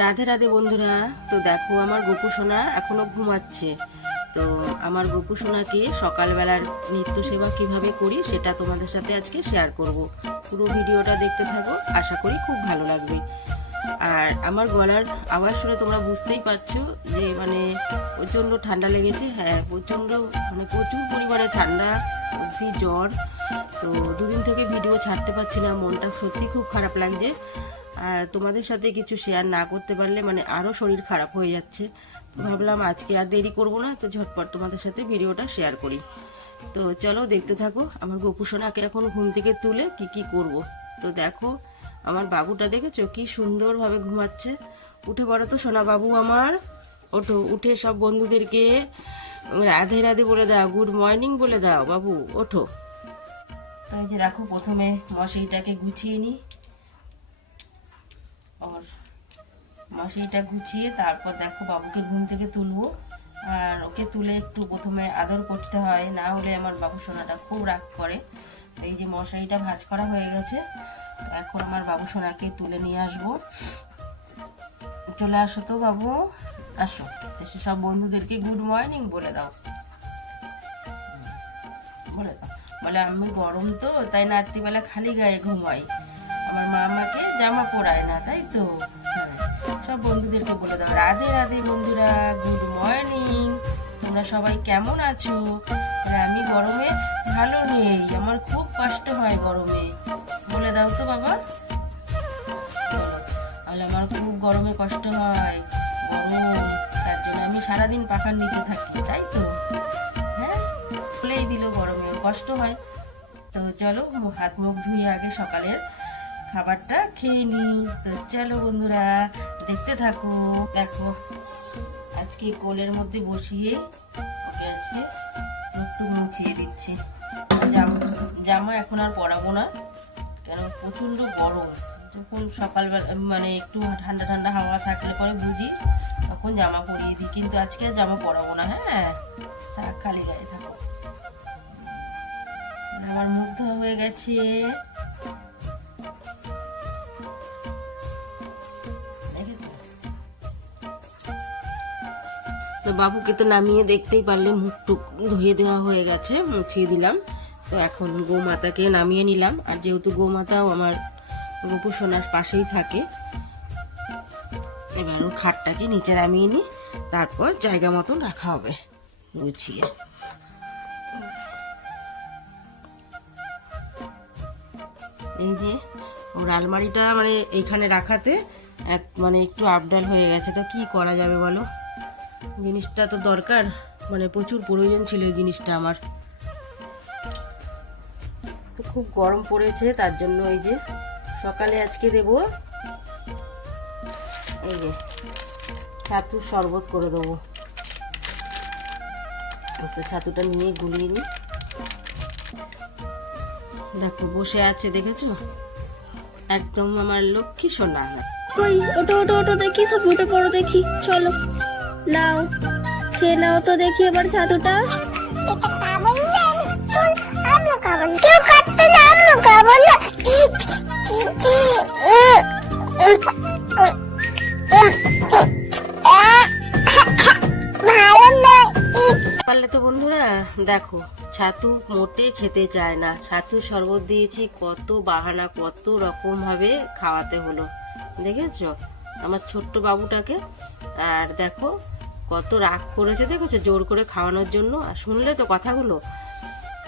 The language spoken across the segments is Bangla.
রাধে রাধে বন্ধুরা। তো দেখো আমার গোপু সোনা এখনো ঘুমাচ্ছে। তো আমার গোপু সোনাকে সকালবেলার নিত্য সেবা কিভাবে করি সেটা তোমাদের সাথে আজকে শেয়ার করব। পুরো ভিডিওটা দেখতে থাকো, আশা করি খুব ভালো লাগবে। আর আমার গলার আওয়াজ শুনে তোমরা বুঝতেই পারছো যে প্রচণ্ড ঠান্ডা লেগেছে। হ্যাঁ, প্রচুর পরিমাণে ঠান্ডা, অবধি জ্বর। তো দুদিন থেকে ভিডিও ছাড়তে পারছি না, মনটা সত্যি খুব খারাপ লাগছে। আর তোমাদের সাথে কিছু শেয়ার না করতে পারলে আরও শরীর খারাপ হয়ে যাচ্ছে। তো ভাবলাম আজকে আর দেরি করব না, তো ঝটপট তোমাদের সাথে ভিডিওটা শেয়ার করি। তো চলো দেখতে থাকো আমার গোপু সোনাকে এখন ঘুম থেকে তুলে কি করব। তো দেখো আমার বাবুটা দেখেছো কি সুন্দরভাবে ঘুমাচ্ছে। উঠে পড়ো তো সোনা বাবু আমার, ওঠো, উঠে সব বন্ধুদেরকে রাধে রাধে বলে দাও, গুড মর্নিং বলে দাও বাবু, ওঠো। তো এই যে দেখো প্রথমে মশারিটাকে গুছিয়ে নিই, আর মশারিটা গুছিয়ে তারপর দেখো বাবুকে ঘুম থেকে তুলবো। আর ওকে তুলে একটু প্রথমে আদর করতে হয়, না হলে আমার বাবু সোনাটা খুব রাগ করে। তো এই যে মশারিটা ভাঁজ করা হয়ে গেছে। তো এখন আমার বাবু সোনাকে তুলে নিয়ে আসবো। চলে আসো তো বাবু, আসো, এসে সব বন্ধুদেরকে গুড মর্নিং বলে দাও, বলে দাও। বলে আমি গরম তো তাই রাত্রিবেলা খালি গায়ে ঘুমাই, আমার মা আমাকে জামা পরায় না, তাই তো। হ্যাঁ, সব বন্ধুদেরকে বলে দাও রাধে রাধে বন্ধুরা, গুড মর্নিং, তোমরা সবাই কেমন আছো? আমি গরমে ভালো নেই, আমার খুব কষ্ট হয় গরমে, বলে দাও তো বাবা। বলে আমার খুব গরমে কষ্ট হয়, গরম, তার জন্য আমি সারাদিন পাখার নিচে থাকি, তাই তো। হ্যাঁ, বলেই দিল গরমে কষ্ট হয়। তো চলো হাত মুখ ধুয়ে আগে সকালের খাবারটা খেয়ে নিই। তো চলো বন্ধুরা দেখতে থাকো। দেখো আজকে কোলের মধ্যে বসিয়ে ওকে আজকে একটু মুছিয়ে দিচ্ছি। জামা এখন আর পরাবো না, কেন প্রচণ্ড গরম। যখন সকালবেলা একটু ঠান্ডা ঠান্ডা হাওয়া থাকলে পরে বুঝি, তখন জামা পরিয়ে দিই, কিন্তু আজকে আর জামা পরাবো না। হ্যাঁ, থাক, খালি গায়ে থাকো। আমার মুখ ধোয়া হয়ে গেছে। তো বাবুকে তো নামিয়ে দেখতেই পারলে মুখ টুক ধুয়ে দেওয়া হয়ে গেছে, মুছিয়ে দিলাম। তো এখন গোমাতাকে নামিয়ে নিলাম। আর যেহেতু গোমাতাও আমার গোপু সোনার পাশেই থাকে, এবার ওর খাটটাকে নিচে নামিয়ে নিই, তারপর জায়গা মতন রাখা হবে গুছিয়ে। এই যে ওর আলমারিটা এইখানে রাখাতে একটু আপডাল হয়ে গেছে। তো কি করা যাবে বলো, জিনিসটা তো দরকার, প্রচুর প্রয়োজন ছিল এই জিনিসটা আমার। তো খুব গরম পড়েছে, তার জন্য এই যে সকালে আজকে দেব এই যে ছাতুর শরবত করে দেবো। তো ছাতুটা নিয়ে গুলিয়ে নিই। দেখো বসে আছে, দেখেছো, একদম আমার লক্ষ্মী সোনা। কই, ওটো ওটো ওটো দেখি, সব উঠে পড়ো দেখি, চলো নাও, খেয়ে নাও তো দেখি এবার ছাতুটা। পারলে তো বন্ধুরা দেখো ছাতু মোটে খেতে চায় না, ছাতুর শরবত দিয়েছি, কত বাহানা, কত রকম ভাবে খাওয়াতে হলো, দেখেছো আমার ছোট্ট বাবুটাকে। আর দেখো কত রাগ করেছে, দেখেছো, জোর করে খাওয়ানোর জন্য। আর শুনলে তো কথাগুলো।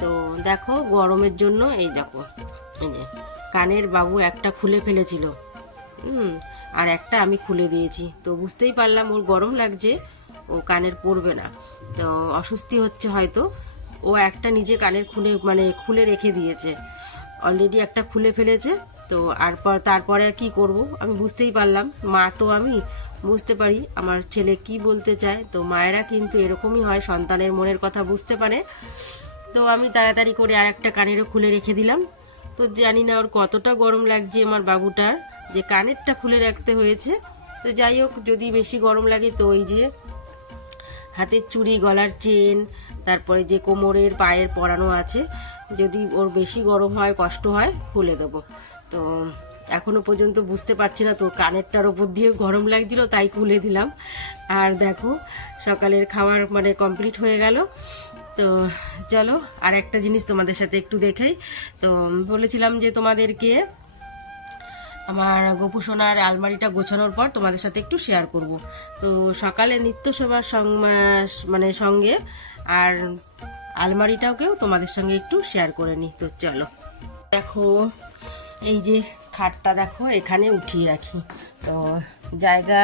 তো দেখো গরমের জন্য এই দেখো এই যে কানের বাবু একটা খুলে ফেলেছিল, আর একটা আমি খুলে দিয়েছি। তো বুঝতেই পারলাম ওর গরম লাগছে, ও কানের পরবে না, তো অস্বস্তি হচ্ছে হয়তো। ও একটা নিজে কানের খুলে রেখে দিয়েছে, অলরেডি একটা খুলে ফেলেছে। তো তারপরে আর কি করব, আমি বুঝতেই পারলাম, মা তো আমি বুঝতে পারি আমার ছেলে কি বলতে চায়। তো মায়েরা কিন্তু এরকমই হয়, সন্তানের মনের কথা বুঝতে পারে। তো আমি তাড়াতাড়ি করে আর একটা কানেরও খুলে রেখে দিলাম। তো জানি না ওর কতটা গরম লাগছে আমার বাবুটার, যে কানেরটা খুলে রাখতে হয়েছে। তো যাই হোক, যদি বেশি গরম লাগে তো ওই যে হাতের চুড়ি, গলার চেন, তারপরে যে কোমরের পায়ের পরানো আছে, যদি ওর বেশি গরম হয়, কষ্ট হয়, খুলে দেবো। তো এখনো পর্যন্ত বুঝতে পারছি না, তো কানেরটার ওপর দিয়ে গরম লাগছিল তাই খুলে দিলাম। আর দেখো সকালের খাবার মানে কমপ্লিট হয়ে গেল। তো চলো আর একটা জিনিস তোমাদের সাথে একটু দেখাই। তো বলেছিলাম যে তোমাদেরকে আমার গোপু সোনার আলমারিটা গোছানোর পর তোমাদের সাথে একটু শেয়ার করব। তো সকালে নিত্য সেবার মানে সঙ্গে আর আলমারিটাকেও তোমাদের সঙ্গে একটু শেয়ার করে নিই। তো চলো দেখো, এই যে খাটটা দেখো এখানে উঠিয়ে রাখি, তো জায়গা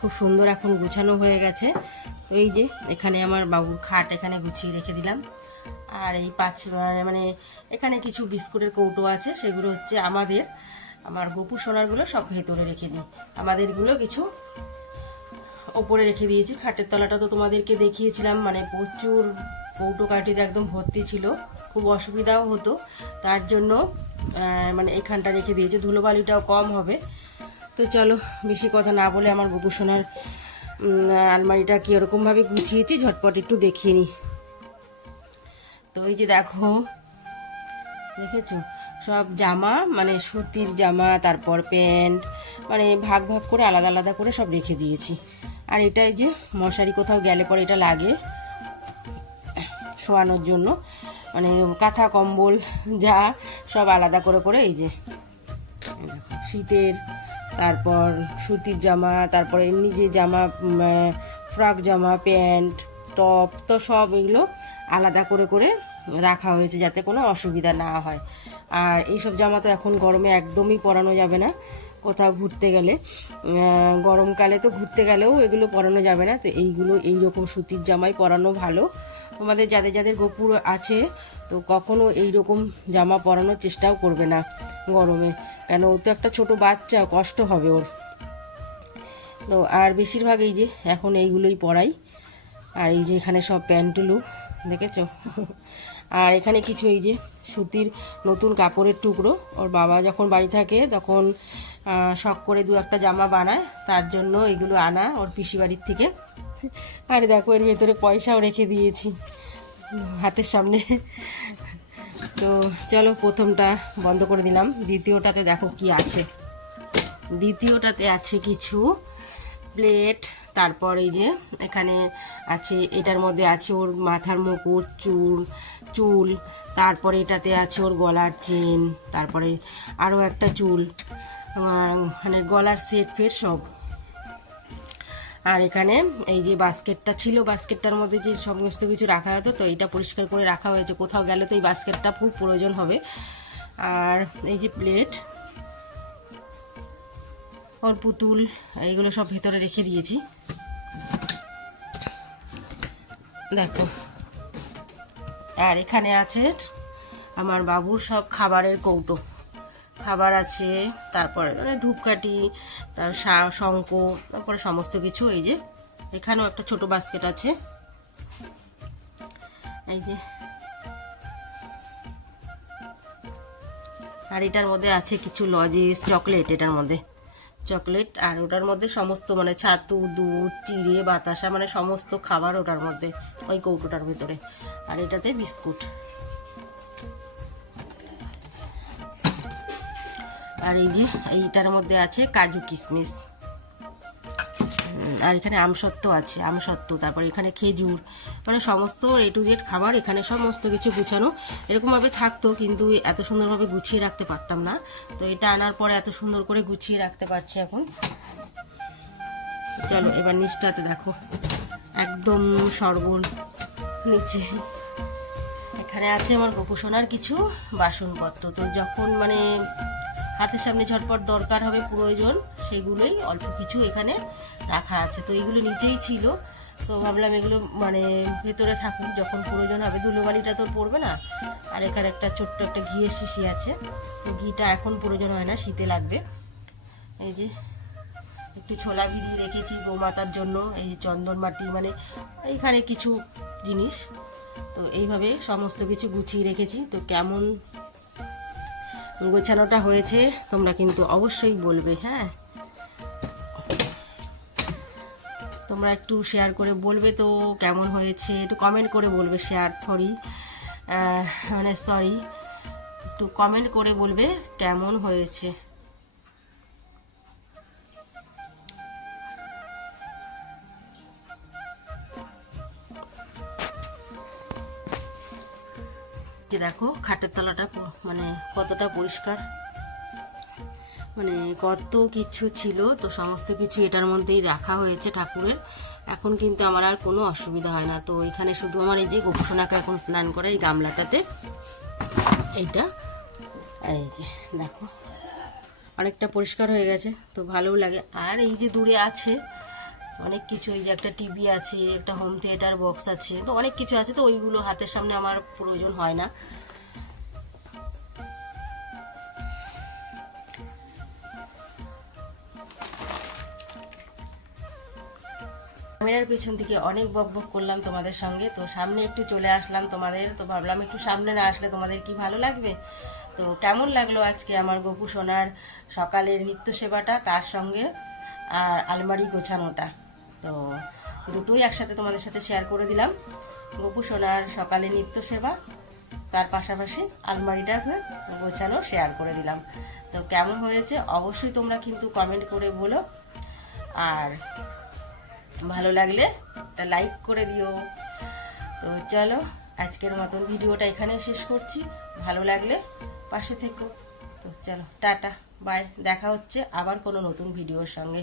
খুব সুন্দর এখন গুছানো হয়ে গেছে। তো এই যে এখানে আমার বাবুর খাট এখানে গুছিয়ে রেখে দিলাম। আর এই মানে এখানে কিছু বিস্কুটের কৌটো আছে, সেগুলো হচ্ছে আমার গোপু সোনারগুলো সব ভেতরে রেখে দিই, আমাদেরগুলো কিছু ওপরে রেখে দিয়েছি। খাটের তলাটা তো তোমাদেরকে দেখিয়েছিলাম, মানে প্রচুর কৌটো কাঠিতে একদম ভর্তি ছিল, খুব অসুবিধাও হতো, তার জন্য মানে এখানটা রেখে দিয়েছি, ধুলোবালিটাও কম হবে। তো চলো বেশি কথা না বলে আমার গোপু সোনার আলমারিটা কীরকমভাবে গুছিয়েছি ঝটপট একটু দেখিয়ে নিই। তো এই যে দেখো, দেখেছো সব জামা, মানে সুতির জামা, তারপর প্যান্ট, মানে ভাগ ভাগ করে আলাদা আলাদা করে সব রেখে দিয়েছি। আর এটাই যে মশারি কোথাও গেলে পরে এটা লাগে শোয়ানোর জন্য, মানে কাঁথা কম্বল যা সব আলাদা করে করে এই যে শীতের, তারপর সুতির জামা, তারপর এমনি যে জামা ফ্রক জামা, প্যান্ট, টপ, তো সব এগুলো আলাদা করে করে রাখা হয়েছে যাতে কোনো অসুবিধা না হয়। আর এইসব জামা তো এখন গরমে একদমই পরানো যাবে না, কোথাও ঘুরতে গেলে, গরমকালে তো ঘুরতে গেলেও এগুলো পরানো যাবে না। তো এইগুলো এইরকম সুতির জামাই পরানো ভালো। তোমাদের যাদের যাদের গোপুর আছে তো কখনো এইরকম জামা পরানোর চেষ্টাও করবে না গরমে, কেন ও তো একটা ছোট বাচ্চা, কষ্ট হবে ওর। তো আর বেশিরভাগ এই যে এখন এইগুলোই পরাই। আর এই যে এখানে সব প্যান্টুলু দেখেছো, আর এখানে কিছু এই যে সুতির নতুন কাপড়ের টুকরো, ওর বাবা যখন বাড়ি থাকে তখন শখ করে দু একটা জামা বানায়, তার জন্য এগুলো আনা ওর পিসি বাড়ির থেকে। আর দেখো এর ভেতরে পয়সাও রেখে দিয়েছি হাতের সামনে। তো চলো প্রথমটা বন্ধ করে দিলাম, দ্বিতীয়টাতে দেখো কি আছে। দ্বিতীয়টাতে আছে কিছু প্লেট, তারপর এই যে এখানে আছে, এটার মধ্যে আছে ওর মাথার মুকুট, চুল, তারপরে এটাতে আছে ওর গলার চেন, তারপরে আরও একটা চুল, মানে গলার সেট ফেট সব। আর এখানে এই যে বাস্কেটটা ছিল, বাস্কেটটার মধ্যে যে সমস্ত কিছু রাখা হতো, তো এইটা পরিষ্কার করে রাখা হয়েছে, কোথাও গেলে তো এই বাস্কেটটা খুব প্রয়োজন হবে। আর এই যে প্লেট, ওর পুতুল, এইগুলো সব ভেতরে রেখে দিয়েছি দেখো। আর এখানে আছে আমার বাবুর সব খাবারের কৌটো, খাবার আছে, তারপরে মানে ধূপকাঠি, তার শঙ্খ, তারপরে সমস্ত কিছু। এই যে এখানেও একটা ছোট বাস্কেট আছে, এই যে। আর এটার মধ্যে আছে কিছু লজেস, চকলেট, এটার মধ্যে চকলেট, আর ওটার মধ্যে সমস্ত মানে ছাতু, দুধ, চিড়ে, বাতাসা, মানে সমস্ত খাবার ওটার মধ্যে, ওই কৌটোটার ভিতরে। আর এটাতে বিস্কুট। আর এই যে এইটার মধ্যে আছে কাজু কিশমিশ, আর এখানে আমসত্ত্ব আছে, আমসত্ত্ব, তারপর এখানে খেজুর, মানে সমস্ত এ টু জেড খাবার এখানে সমস্ত কিছু গুছানো। এরকমভাবে থাকতো কিন্তু এত সুন্দরভাবে গুছিয়ে রাখতে পারতাম না, তো এটা আনার পরে এত সুন্দর করে গুছিয়ে রাখতে পারছি এখন। চলো এবার নিচটাতে দেখো, একদম সর্বল নিচে এখানে আছে আমার গোপু সোনার কিছু বাসনপত্র। তো যখন মানে হাতের সামনে ঝটপট দরকার হবে, প্রয়োজন, সেগুলোই অল্প কিছু এখানে রাখা আছে। তো এগুলো নিচেই ছিল, তো ভাবলাম এগুলো মানে ভেতরে থাকুক, যখন প্রয়োজন হবে। ধুলোবালিটা তো পড়বে না। আর এখানে একটা ছোট্ট একটা ঘিয়ের শিশি আছে, তো ঘিটা এখন প্রয়োজন হয় না, শীতে লাগবে। এই যে একটু ছোলা ভিজিয়ে রেখেছি গোমাতার জন্য, এই যে চন্দন মাটি, মানে এইখানে কিছু জিনিস। তো এইভাবে সমস্ত কিছু গুছিয়ে রেখেছি। তো কেমন গোছানোটা হয়েছে তোমরা কিন্তু অবশ্যই বলবে, হ্যাঁ তোমরা একটু শেয়ার করে বলবে তো কেমন হয়েছে, একটু কমেন্ট করে বলবে, শেয়ার মানে সরি, একটু কমেন্ট করে বলবে কেমন হয়েছে। যে দেখো খাটের তলাটা মানে কতটা পরিষ্কার, মানে কত কিছু ছিল তো সমস্ত কিছু এটার মধ্যেই রাখা হয়েছে ঠাকুরের। এখন কিন্তু আমার আর কোনো অসুবিধা হয় না। তো এখানে শুধু আমার এই যে গোপুসোনাকে এখন স্নান করে এই গামলাটাতে, এইটা এই যে দেখো অনেকটা পরিষ্কার হয়ে গেছে, তো ভালোও লাগে। আর এই যে দূরে আছে অনেক কিছু, এই যে একটা টিভি আছে, একটা হোম থিয়েটার বক্স আছে, তো অনেক কিছু আছে, তো ওইগুলো হাতের সামনে আমার প্রয়োজন হয় না। ক্যামেরার পেছন থেকে অনেক বক বক করলাম তোমাদের সঙ্গে, তো সামনে একটু চলে আসলাম তোমাদের, তো ভাবলাম একটু সামনে না আসলে তোমাদের কি ভালো লাগবে। তো কেমন লাগলো আজকে আমার গোপু সোনার সকালের নিত্য সেবাটা, তার সঙ্গে আর আলমারি গোছানোটা, তো দুটোই একসাথে তোমাদের সাথে শেয়ার করে দিলাম। গোপু সোনার সকালে নিত্য সেবা, তার পাশাপাশি আলমারিটাকে গোছানো শেয়ার করে দিলাম। তো কেমন হয়েছে অবশ্যই তোমরা কিন্তু কমেন্ট করে বলো, আর ভালো লাগলে একটা লাইক করে দিও। তো চলো আজকের মতন ভিডিওটা এখানে শেষ করছি, ভালো লাগলে পাশে থেকো। তো চলো টাটা বাই, দেখা হচ্ছে আবার কোনো নতুন ভিডিওর সঙ্গে।